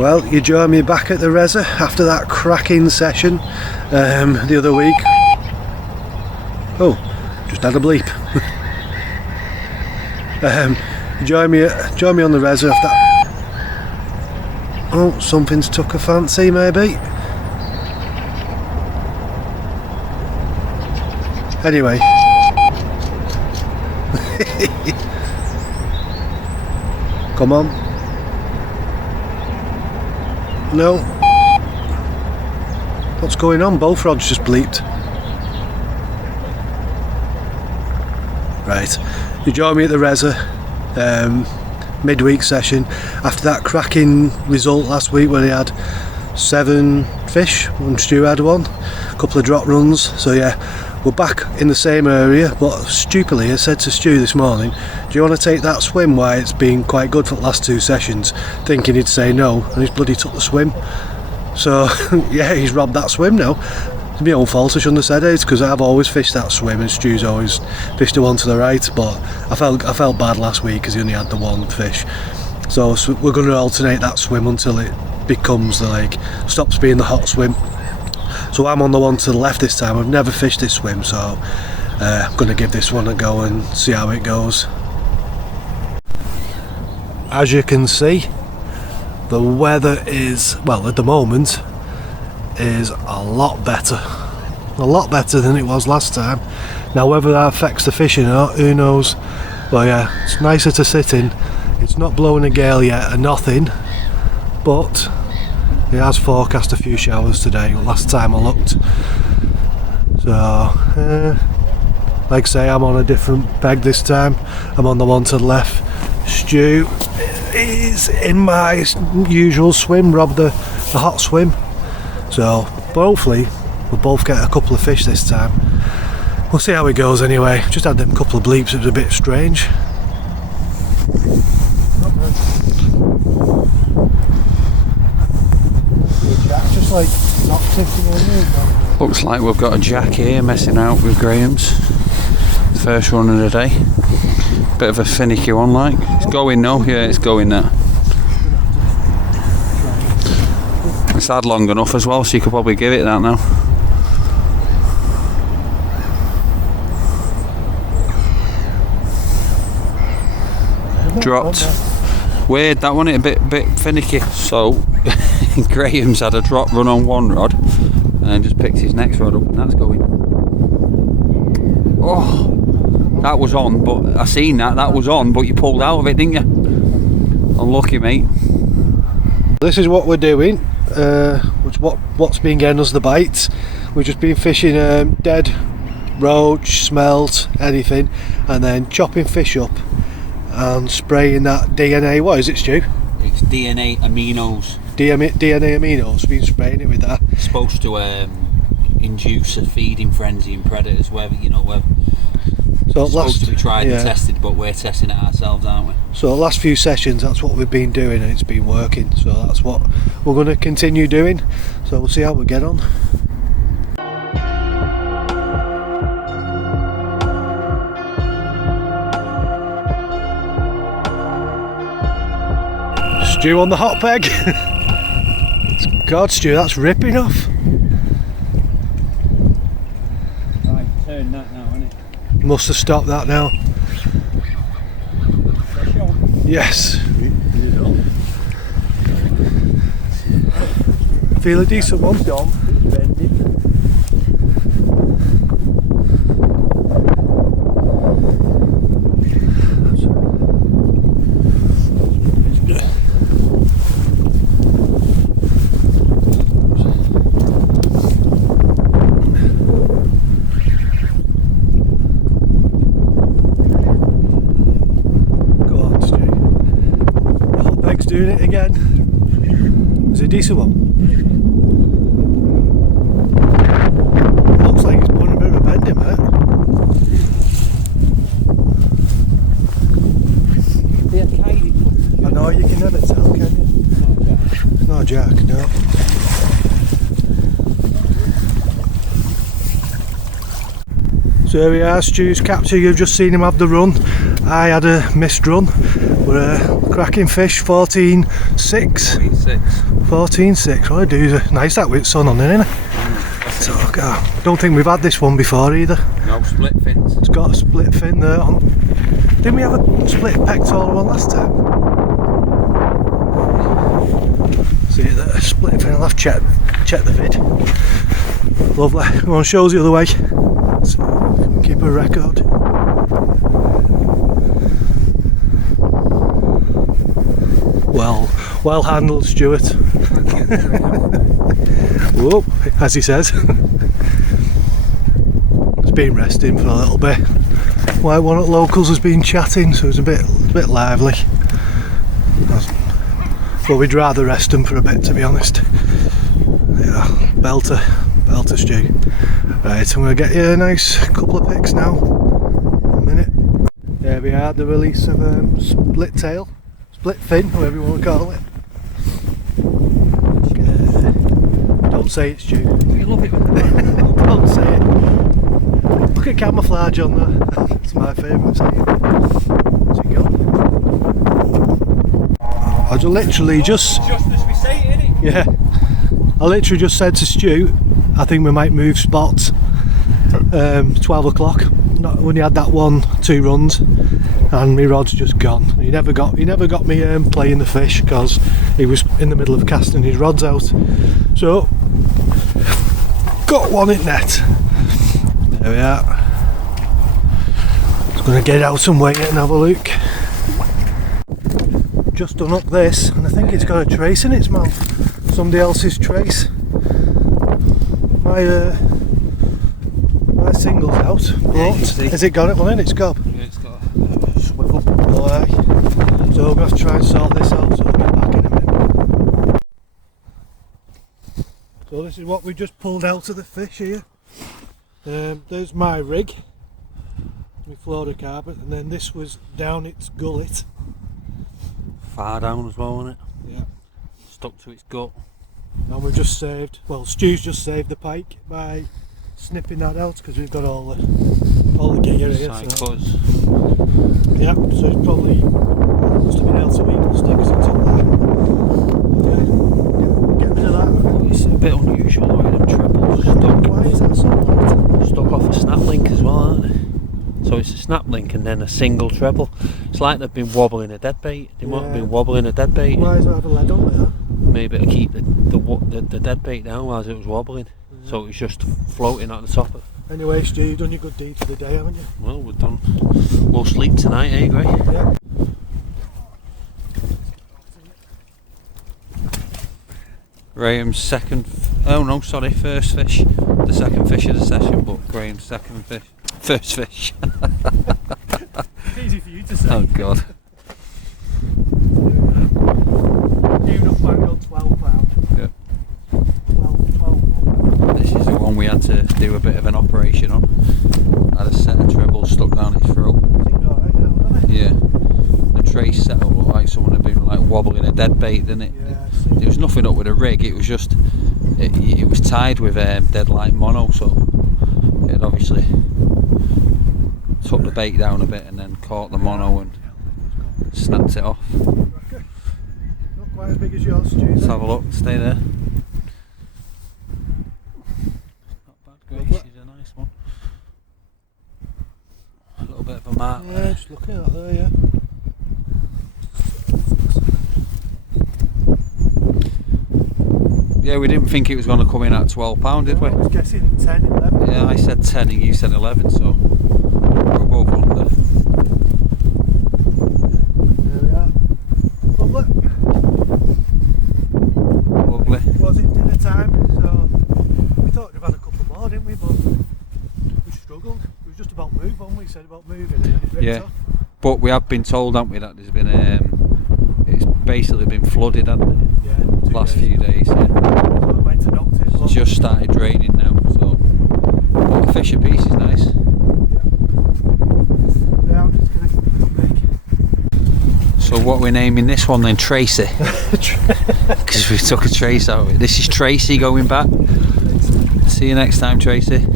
Well, you join me back at the Reser after that cracking session the other week. Oh, just had a bleep. Join me on the Reser after that. Oh, something's took a fancy maybe. Anyway. Come on. No. What's going on? Both rods just bleeped. Right. You join me at the Reser midweek session after that cracking result last week where he had 7 fish and Stu had 1. A couple of drop runs. So yeah, we're back in the same area, but stupidly I said to Stu this morning, do you want to take that swim why it's been quite good for the last 2 sessions, thinking he'd say no, and he's bloody took the swim. So yeah, he's robbed that swim now. It's my own fault, I shouldn't have said it, because I've always fished that swim and Stu's always fished the one to the right, but I felt bad last week because he only had the 1 fish. So we're going to alternate that swim until it becomes stops being the hot swim. So I'm on the one to the left this time. I've never fished this swim, so I'm going to give this one a go and see how it goes. As you can see, the weather is, well, at the moment, is a lot better than it was last time. Now whether that affects the fishing or not, who knows, but yeah, it's nicer to sit in. It's not blowing a gale yet or nothing, but it has forecast a few showers today, last time I looked. So like I say, I'm on a different peg this time. I'm on the one to the left. Stu is in my usual swim, robbed the hot swim. So, but hopefully we'll both get a couple of fish this time. We'll see how it goes anyway. Just had them couple of bleeps, it was a bit strange. Just like not tipping on. Looks like we've got a jack here messing out with Graham's. First run of the day. Bit of a finicky one like. It's going now, yeah, it's going now. It's had long enough as well, so you could probably give it that now. Dropped. Weird that one, it a bit finicky. So Graham's had a drop run on one rod and just picked his next rod up and that's going. Oh, that was on, but I seen that was on, but you pulled out of it, didn't you? Unlucky, mate. This is what we're doing. What's been getting us the bites. We've just been fishing dead roach, smelt, anything, and then chopping fish up and spraying that DNA. What is it, Stu? It's DNA aminos. DNA aminos. Been spraying it with that. It's supposed to induce a feeding frenzy in predators. Whether so it's supposed to be tried and tested, but we're testing it ourselves, aren't we? So the last few sessions, that's what we've been doing, and it's been working. So that's what we're going to continue doing. So we'll see how we get on. Stu on the hot peg. God, Stu, that's ripping off. Right, turn that now, isn't it? You must have stopped that now. Yes. Feel a decent one. Doing it again. Is it a decent one? Looks like he's putting a bit of a bend in it. I know, you can never tell, can you? It's not a jack, no. So here we are, Stu's capture. You've just seen him have the run. I had a missed run. We're cracking fish, 14.6. 14.6. What a doozer. Nice that with sun on it, isn't it? So, I don't think we've had this one before either. No split fins. It's got a split fin there on. Didn't we have a split pectoral one last time? See it there, split fin. I'll have to check the vid. Lovely. One shows the other way. So keep a record. Well handled, Stuart. Whoa, as he says. It's been resting for a little bit. While one of the locals has been chatting, so it's a bit lively. But we'd rather rest him for a bit, to be honest. Yeah, belter Stu. Right, I'm going to get you a nice couple of pics now. A minute. There we are, the release of split tail, split fin, whatever you want to call it. Don't say it, Stu. You love it. Don't say it. Look at camouflage on that. It's my favourite saying. What's it got? I literally just as we say it, innit? Yeah. I literally just said to Stu, I think we might move spots. 12 o'clock. When he had that 1-2 runs, and my rod's just gone. He never got me playing the fish because he was in the middle of casting his rods out. So got one in net. There we are. Just gonna get out and weigh it and have a look. Just done up this, and I think it's got a trace in its mouth. Somebody else's trace. My single's out. But has it got it? Well, in its gob. Yeah, it's got a swivel. Oh, aye. So we're going to have to try and sort this out, so we'll get back in a minute. So this is what we just pulled out of the fish here. There's my rig, my fluorocarbon, and then this was down its gullet. Far down as well, isn't it? Yeah. Stuck to its gut. And we've just saved, well, Stu's just saved the pike by snipping that out because we've got all the gear here. Side So. cutters. Yeah, so it's probably must have been able to eat the sticks and took that. Yeah, get rid of that. It's a bit unusual the way them trebles are stuck. Why is that so light? Stuck off a snap link as well, aren't they? So it's a snap link and then a single treble. It's like they've been wobbling a dead bait. They might have been wobbling a dead bait. Why does it have a lead on like that? Maybe to keep the dead bait down while it was wobbling. So it was just floating at the top of. Anyway, Stu, you've done your good deed for the day, haven't you? Well, we're done. We'll sleep tonight, eh, Gray? Yeah. Graham's first fish. The second fish of the session, but Graham's first fish. Easy for you to say. Oh God. Even up bang on £12. Yeah. 12. This is the one we had to do a bit of an operation on. Had a set of trebles stuck down its throat. Seemed alright now, doesn't it? Yeah. The trace setup looked like someone had been like wobbling a dead bait, didn't it? Yeah, There was nothing up with a rig. It was just it was tied with dead light mono, so it had obviously took the bait down a bit and then caught the mono and snapped it off. Okay. Not quite as big as yours, Stu. Let's have a look. Stay there. Not bad, Grace. She's a nice one. A little bit of a mark Yeah, there. just looking at that there, yeah. Yeah, we didn't think it was going to come in at £12, did we? I was guessing 10, 11. Yeah, I said 10 and you said 11, so we're both under. There we are. Lovely. Lovely. Was it dinner time? So we thought we'd had a couple more, didn't we? But we struggled. We were just about move on. We said about moving, and then it ripped Yeah. off. But we have been told, haven't we, that there's been it's basically been flooded, hasn't it? Yeah. Last few days. Yeah. So we went to doctors. It's just started raining now, so but the fish a piece is nice. Yeah, I'm just gonna big. So what we're naming this one then, Tracy, because we took a trace out of it. This is Tracy going back. See you next time, Tracy.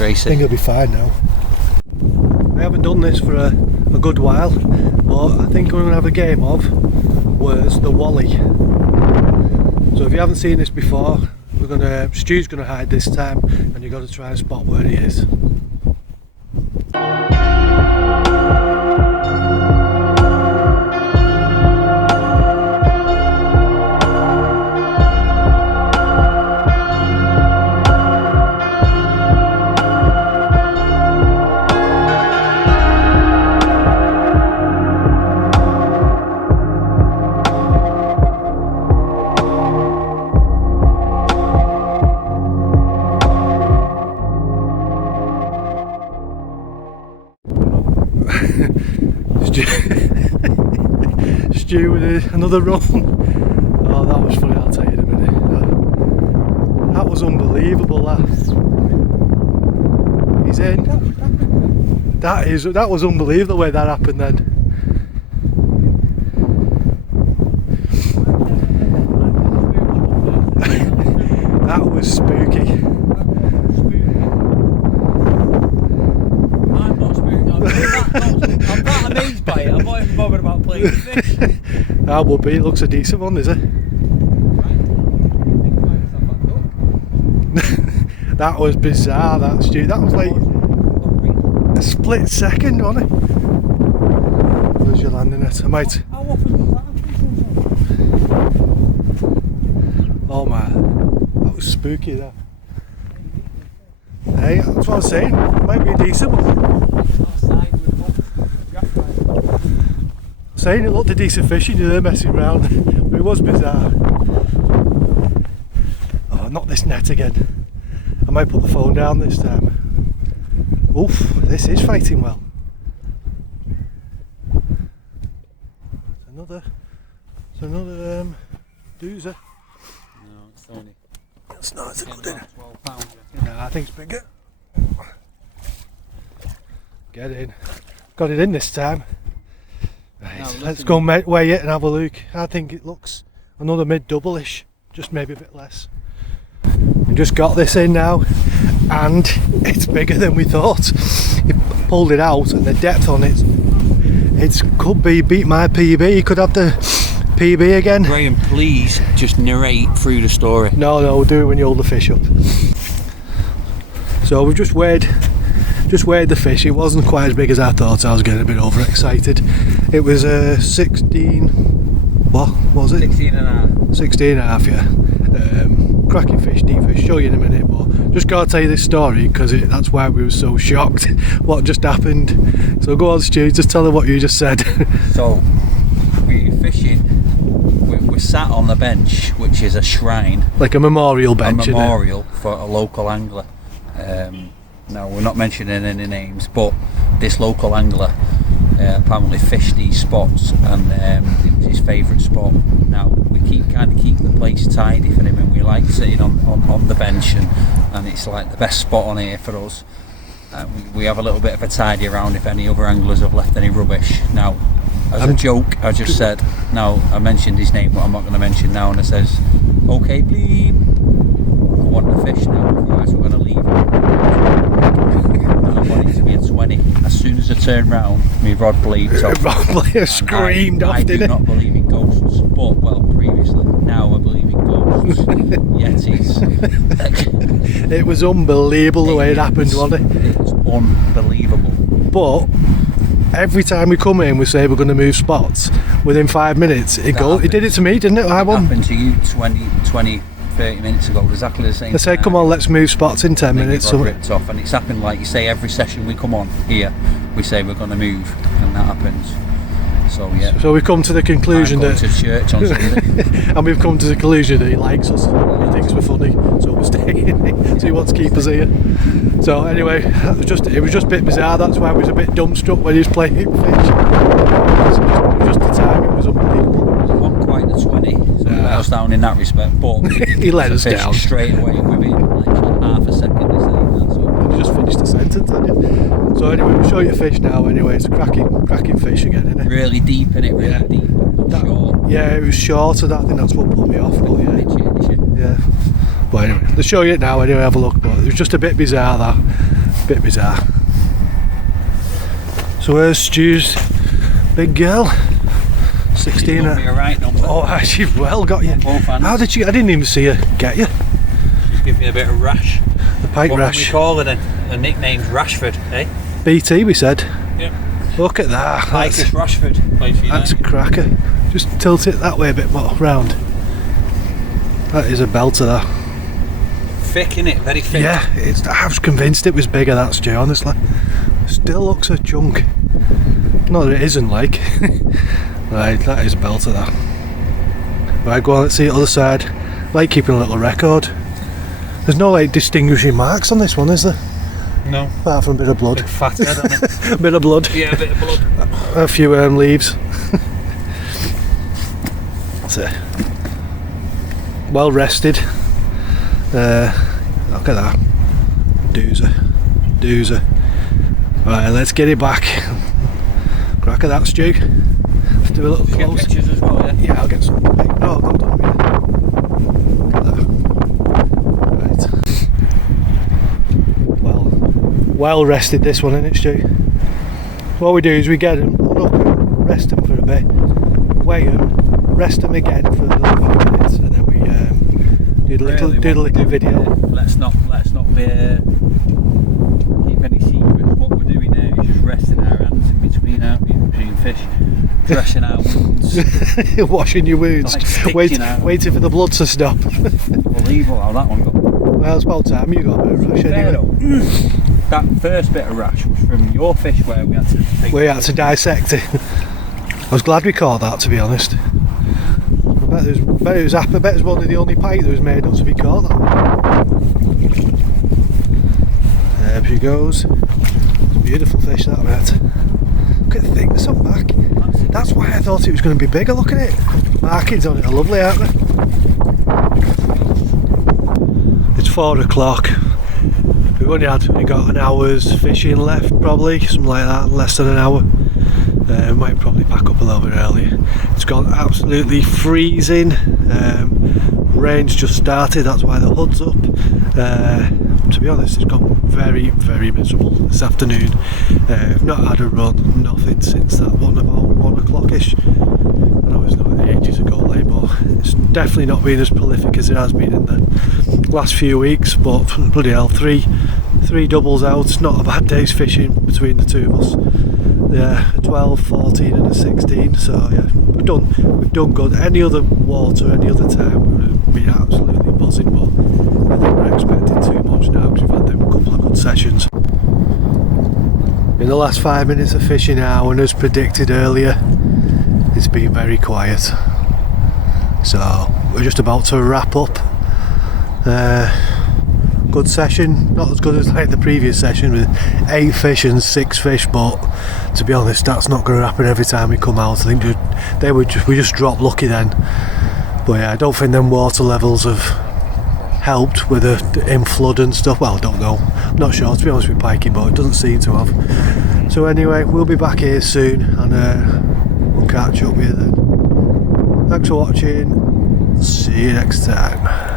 Tracy. I think it'll be fine now. I haven't done this for a good while, but I think we're going to have a game of Wheres the Whalley. So if you haven't seen this before, Stu's going to hide this time, and you've got to try and spot where he is. Stu with another run. Oh, that was funny, I'll tell you in a minute. That was unbelievable, that. He's in. That was unbelievable the way that happened then. That was spooky. I'm not spooky. I'm not amazed by it. I'm not even bothered about playing with fish. That would be. It looks a decent one, is it? That was bizarre, that, Stu. That was like a split second, wasn't it? There's your landing net. I might. Oh man, that was spooky, that. Hey, that's what I'm saying. It might be a decent one. Saying it looked a decent fish, you know, messing around, but it was bizarre. Oh, not this net again. I might put the phone down this time. Oof, this is fighting well. It's another doozer. No, it's only. It's not as good, is it? 12 pounds. No, I think it's bigger. Get in. Got it in this time. Right, No, let's go weigh it and have a look. I think it looks another mid-double-ish, just maybe a bit less. We just got this in now, and it's bigger than we thought. It pulled it out, and the depth on it could beat my PB. You could have the PB again. Graham, please just narrate through the story. No, we'll do it when you hold the fish up. So we've just weighed the fish. It wasn't quite as big as I thought. I was getting a bit overexcited. It was 16. What was it? 16 and a half. 16 and a half, yeah. Cracking fish, deep fish. Show you in a minute, but just gotta tell you this story because that's why we were so shocked. What just happened? So go on, Stu. Just tell them what you just said. So we were fishing. We're sat on the bench, which is a shrine, Like a memorial bench. a memorial for a local angler. Now we're not mentioning any names, but this local angler apparently fished these spots, and it was his favourite spot. Now we keep the place tidy for him, and we like sitting on the bench, and it's like the best spot on here for us. We have a little bit of a tidy around if any other anglers have left any rubbish. Now, as a joke, I just said, now I mentioned his name, but I'm not going to mention now, and I says, okay, bleep, I want the fish now, otherwise we're going to leave him. And I want it to be a 20. As soon as I turned round, my rod bleeped off. Rod bleeped, screamed off, I didn't it? do not believe in ghosts, but, well, previously. Now I believe in ghosts, yetis. It was unbelievable the way it happened, wasn't it? It was unbelievable. But every time we come in, we say we're going to move spots. Within 5 minutes, it goes. It did it to me, didn't it? I won. Happened to you 20, 30 minutes ago, exactly the same. They said, come on, let's move spots in 10 minutes. So ripped off, and it's happened, like you say, every session we come on here, we say we're going to move, and that happens. So yeah. So we've come to the conclusion I'm going to church on Sunday. and we've come to the conclusion that he likes us. He thinks we're funny, so we're staying. So he wants to keep us here. So anyway, it was just a bit bizarre. That's why I was a bit dumbstruck when he was playing fish. Just the timing was unbelievable. Not quite the 20, so he let us down in that respect, but he let us down straight away within literally half a second. You just finished the sentence, didn't you? So anyway, we'll show you fish now. Anyway, it's a cracking fish again, isn't it? Really deep, innit? Really deep, but short. Yeah, it was shorter. I think that's what put me off. But yeah. But anyway, let's show you it now. Anyway, have a look. But it was just a bit bizarre that. bit bizarre. So where's Stu's big girl? 16. She got me a right number. Oh, she's well got you. Both hands. How did she? I didn't even see her get you. She's given me a bit of rash. The pike what rash. What we call her then? Her nickname's Rashford, eh? BT, we said. Yep. Look at that. Pike's Rashford. That's a cracker. Just tilt it that way a bit more round. That is a belter, that. Thick, innit? Very thick. Yeah, I was convinced it was bigger, that Stu, honestly. Still looks a chunk. Not that it isn't, like. Right, that is a belter, that. Right, go on, let's see the other side. Like keeping a little record. There's no like distinguishing marks on this one, is there? No. Apart from a bit of blood. Big fat head on it. A bit of blood. Yeah, a bit of blood. A few leaves. That's it. Well rested. Look at that. Doozer. Right, let's get it back. Crack at that, Stu. Let's do a little Get close. pictures as well, yeah? Yeah, I'll get some. No, I've not done it yet. Look at that. Right. Well rested this one, isn't it, Stu? What we do is we get them, look, rest them for a bit, weigh them, rest them again for another few minutes, and then we did a little video. Let's not be keep any secrets. What we're doing now is just resting our hands in between fish, dressing our wounds, washing your wounds, like waiting for the blood to stop. Unbelievable how that one got. Well, it's about time you got a bit of rash anyway. That first bit of rash was from your fish where we had to dissect it. I was glad we caught that, to be honest. I bet it was one of the only pike that was made up to be caught, that one. There she goes. It's a beautiful fish, that, bet. Look at the thickness on back. That's why I thought it was going to be bigger. Look at it. Markings on it are lovely, aren't they? It's 4 o'clock. We've only got an hour's fishing left, probably, something like that, less than an hour. Might probably pack up a little bit earlier. It's gone absolutely freezing. Rain's just started, that's why the hood's up. To be honest, it's gone very, very miserable this afternoon. I've not had a run, nothing since that one about 1 o'clock-ish. I know it's not ages ago, like, but it's definitely not been as prolific as it has been in the last few weeks. But bloody hell, three doubles out. It's not a bad day's fishing between the two of us. Yeah, a 12, 14 and a 16, so yeah, we've done good. Any other water, any other time, we would have been absolutely buzzing, but I think we're expecting too much now because we've had them couple of good sessions. In the last 5 minutes of fishing now, and as predicted earlier, it's been very quiet. So we're just about to wrap up. Good session, not as good as like the previous session with 8 fish and 6 fish, but to be honest, that's not going to happen every time we come out. I think we just dropped lucky then. But yeah, I don't think them water levels have helped with the in flood and stuff. Well, I don't know, I'm not sure, to be honest with Pikey, but it doesn't seem to have. So anyway, we'll be back here soon, and we'll catch up with you then. Thanks for watching, see you next time.